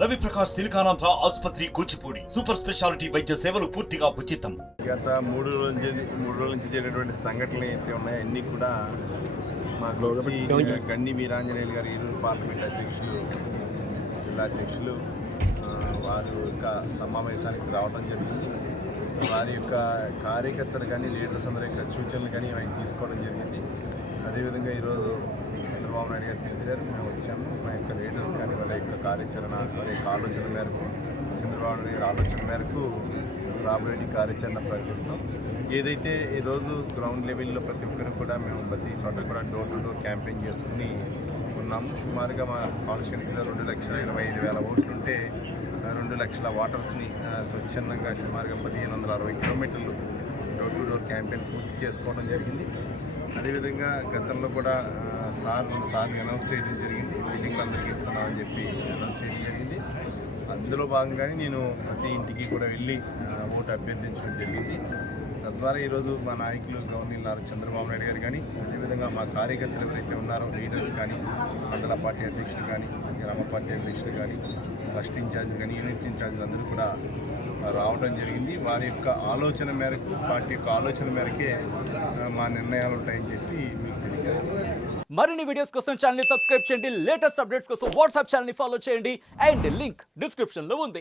రవి ప్రకాష్ సిలికానాంధ్ర ఆసుపత్రి Kuchipudi super speciality వైద్య సేవలు పూర్తిగా ఉచితం. గత 3 రోజుల నుంచి జరిగినటువంటి సంఘటనలు అయితే ఉన్నాయో అన్నీ కూడా మాకు వచ్చి గండి వీరాంజనేయులు గారు ఈరోజు పార్లమెంట్ అధ్యక్షులు, జిల్లా అధ్యక్షులు వారు యొక్క సమావేశానికి రావడం జరిగింది. వారి యొక్క కార్యకర్తలు కానీ లీడర్స్ అందరి యొక్క సూచనలు కానీ ఆయన తీసుకోవడం జరిగింది. అదేవిధంగా ఈరోజు చంద్రబాబు నాయుడు గారు తెలిసారు, మేము వచ్చాము. మా యొక్క లీడర్స్ కానీ వాళ్ళ యొక్క కార్యాచరణ, వారి యొక్క ఆలోచన మేరకు, చంద్రబాబు నాయుడు గారి ఆలోచన మేరకు రాబోయే కార్యాచరణ ప్రకటిస్తాం. ఏదైతే ఈరోజు గ్రౌండ్ లెవెల్లో ప్రతి ఒక్కరు కూడా మేము ప్రతి చోట కూడా డోర్ టు డోర్ క్యాంపెయిన్ చేసుకుని ఉన్నాము. సుమారుగా మా కాన్స్టిట్యున్సీలో 2,25,000 ఓట్లు ఉంటే 2 లక్షల వాటర్స్ని స్వచ్ఛందంగా సుమారుగా 1,560 కిలోమీటర్లు డోర్ టు డోర్ క్యాంపెయిన్ పూర్తి చేసుకోవడం జరిగింది. అదేవిధంగా గతంలో కూడా సార్ని అనౌన్స్ చేయడం జరిగింది, సిట్టింగ్లు అందరికీ ఇస్తున్నామని చెప్పి అనౌన్స్ చేయడం జరిగింది. అందులో భాగంగానే నేను ప్రతి ఇంటికి కూడా వెళ్ళి ఓటు అభ్యర్థించడం జరిగింది. తద్వారా ఈరోజు మా నాయకులు గవర్నర్ చంద్రబాబు నాయుడు గారు కానీ, అదేవిధంగా మా కార్యకర్తలు ఎవరైతే ఉన్నారో లీడర్స్ కానీ, మండల పార్టీ అధ్యక్షులు కానీ, గ్రామ పార్టీ అధ్యక్షులు కానీ, ఫస్ట్ ఇన్ఛార్జ్ కానీ, యూనిట్ ఇన్ఛార్జీలు అందరూ కూడా రావడం జరిగింది. వారి యొక్క ఆలోచన మేరకు, పార్టీ యొక్క ఆలోచన మేరకే మా నిర్ణయాలు ఉంటాయని చెప్పి మీకు తెలియజేస్తున్నాను. మరిన్ని వీడియోస్ కోసం ఛానల్ ని సబ్స్క్రైబ్ చేయండి. లేటెస్ట్ అప్డేట్స్ కోసం వాట్సాప్ ఛానల్ ని ఫాలో చేయండి. అండ్ లింక్ డిస్క్రిప్షన్ లో ఉంది.